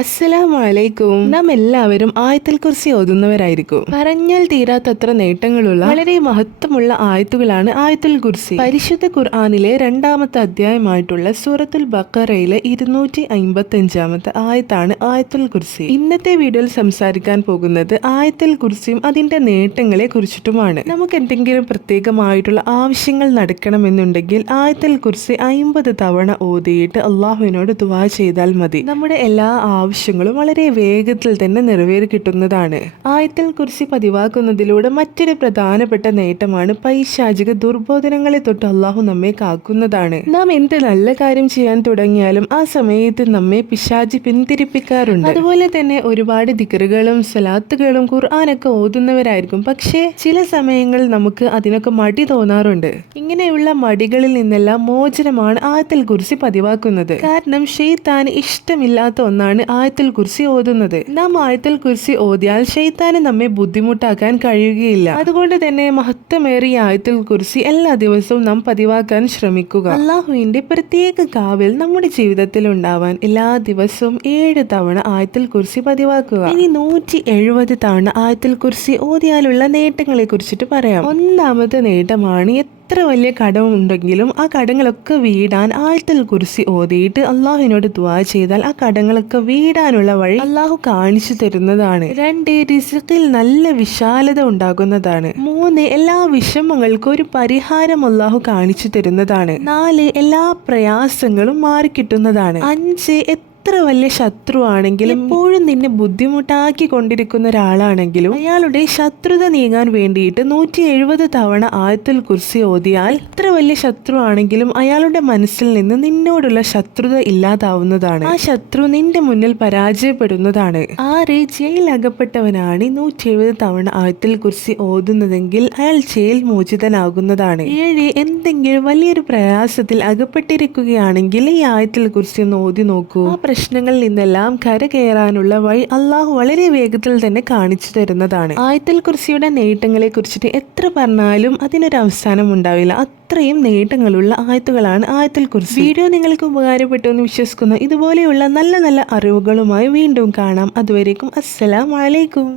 അസ്സലാമലൈക്കും. നാം എല്ലാവരും ആയത്തൽ കുറിച്ച് ഓതുന്നവരായിരിക്കും. പറഞ്ഞാൽ തീരാത്തത്ര നേട്ടങ്ങളുള്ള വളരെ മഹത്വമുള്ള ആയത്തുകളാണ് ആയത്തുൽ കുർസി പരിശുദ്ധ ഖുർആാനിലെ രണ്ടാമത്തെ അധ്യായമായിട്ടുള്ള സൂറത്തുൽ ബക്കറയിലെ ഇരുന്നൂറ്റി അമ്പത്തി അഞ്ചാമത്തെ ആയത്താണ് ആയത്തുൽ കുർസി ഇന്നത്തെ വീഡിയോയിൽ സംസാരിക്കാൻ പോകുന്നത് ആയത്തുൽ കുർസിയും അതിന്റെ നേട്ടങ്ങളെ കുറിച്ചിട്ടുമാണ്. നമുക്ക് എന്തെങ്കിലും പ്രത്യേകമായിട്ടുള്ള ആവശ്യങ്ങൾ നടക്കണമെന്നുണ്ടെങ്കിൽ ആയത്തുൽ കുർസി അയിമ്പത് തവണ ഓതിയിട്ട് അള്ളാഹുവിനോട് ദുവാ ചെയ്താൽ മതി. നമ്മുടെ എല്ലാ ആവശ്യങ്ങളും വളരെ വേഗത്തിൽ തന്നെ നിറവേറി കിട്ടുന്നതാണ് ആയത്തിൽ കുറിച്ച് പതിവാക്കുന്നതിലൂടെ മറ്റൊരു പ്രധാനപ്പെട്ട നേട്ടമാണ് പൈശാചിക ദുർബോധനങ്ങളെ തൊട്ട് അള്ളാഹു നമ്മെ കാക്കുന്നതാണ്. നാം എന്ത് നല്ല കാര്യം ചെയ്യാൻ തുടങ്ങിയാലും ആ സമയത്ത് നമ്മെ പിശാചി പിന്തിരിപ്പിക്കാറുണ്ട്. അതുപോലെ തന്നെ ഒരുപാട് ദിക്കറുകളും സലാത്തുകളും ഖുർആാനൊക്കെ ഓതുന്നവരായിരിക്കും. പക്ഷേ ചില സമയങ്ങളിൽ നമുക്ക് അതിനൊക്കെ മടി തോന്നാറുണ്ട്. ഇങ്ങനെയുള്ള മടികളിൽ നിന്നെല്ലാം മോചനമാണ് ആയത്തിൽ കുറിച്ച് പതിവാക്കുന്നത്. കാരണം ഷെയ്ത്താൻ ഇഷ്ടമില്ലാത്ത ഒന്നാണ് ആയത്തുൽ കുർസി ഓതുന്നത്. നാം ആയത്തിൽ കുർസി ഓതിയാൽ ഷെയ്ത്താന് നമ്മെ ബുദ്ധിമുട്ടാക്കാൻ കഴിയുകയില്ല. അതുകൊണ്ട് തന്നെ മഹത്വമേറിയ ആയത്തിൽ കുർസി എല്ലാ ദിവസവും നാം പതിവാക്കാൻ ശ്രമിക്കുക. അള്ളാഹുവിന്റെ പ്രത്യേക കാവൽ നമ്മുടെ ജീവിതത്തിൽ ഉണ്ടാവാൻ എല്ലാ ദിവസവും ഏഴ് തവണ ആയത്തിൽ കുർസി പതിവാക്കുക. ഇനി നൂറ്റി എഴുപത് തവണ ആയത്തിൽ കുർസി ഓതിയാലുള്ള നേട്ടങ്ങളെ കുറിച്ചിട്ട് പറയാം. ഒന്നാമത്തെ നേട്ടമാണ് എത്ര വലിയ കടമുണ്ടെങ്കിലും ആ കടങ്ങളൊക്കെ വീടാൻ ആഴത്തിൽ കുറിച്ച് ഓതിയിട്ട് അള്ളാഹുവിനോട് ദ്വാ ചെയ്താൽ ആ കടങ്ങളൊക്കെ വീടാനുള്ള വഴി അള്ളാഹു കാണിച്ചു തരുന്നതാണ്. രണ്ട് റിസിക്കിൽ നല്ല വിശാലത ഉണ്ടാകുന്നതാണ്. മൂന്ന് എല്ലാ വിഷമങ്ങൾക്കും ഒരു പരിഹാരം അള്ളാഹു കാണിച്ചു തരുന്നതാണ്. നാല് എല്ലാ പ്രയാസങ്ങളും മാറിക്കിട്ടുന്നതാണ്. അഞ്ച് എത്ര വലിയ ശത്രുവാണെങ്കിലും എപ്പോഴും നിന്നെ ബുദ്ധിമുട്ടാക്കി കൊണ്ടിരിക്കുന്ന ഒരാളാണെങ്കിലും അയാളുടെ ശത്രുത നീങ്ങാൻ വേണ്ടിയിട്ട് നൂറ്റി എഴുപത് തവണ ആയത്തിൽ കുർസി ഓതിയാൽ എത്ര വലിയ ശത്രു ആണെങ്കിലും അയാളുടെ മനസ്സിൽ നിന്ന് നിന്നോടുള്ള ശത്രുത ഇല്ലാതാവുന്നതാണ്. ആ ശത്രു നിന്റെ മുന്നിൽ പരാജയപ്പെടുന്നതാണ്. ആറ് ജയിൽ അകപ്പെട്ടവനാണ് നൂറ്റി എഴുപത് തവണ ആയത്തിൽ കുർസി ഓതുന്നതെങ്കിൽ അയാൾ ജയിൽ മോചിതനാകുന്നതാണ്. ഏഴ് എന്തെങ്കിലും വലിയൊരു പ്രയാസത്തിൽ അകപ്പെട്ടിരിക്കുകയാണെങ്കിൽ ഈ ആയത്തിൽ കുറിച്ച് ഒന്ന് ഓതി നോക്കൂ. ആ പ്രശ്നങ്ങളിൽ നിന്നെല്ലാം കരകയറാനുള്ള വഴി അള്ളാഹു വളരെ വേഗത്തിൽ തന്നെ കാണിച്ചു തരുന്നതാണ്. ആയത്തിൽ കുറിച്ചിയുടെ നേട്ടങ്ങളെ കുറിച്ചിട്ട് എത്ര പറഞ്ഞാലും അതിനൊരു അവസാനം ഉണ്ടാവില്ല. അത്രയും നേട്ടങ്ങളുള്ള ആയത്തുകളാണ് ആയത്തിൽ കുറിച്ച് വീഡിയോ നിങ്ങൾക്ക് ഉപകാരപ്പെട്ടു എന്ന് വിശ്വസിക്കുന്നു. ഇതുപോലെയുള്ള നല്ല നല്ല അറിവുകളുമായി വീണ്ടും കാണാം. അതുവരേക്കും അസ്സലാം വലൈക്കും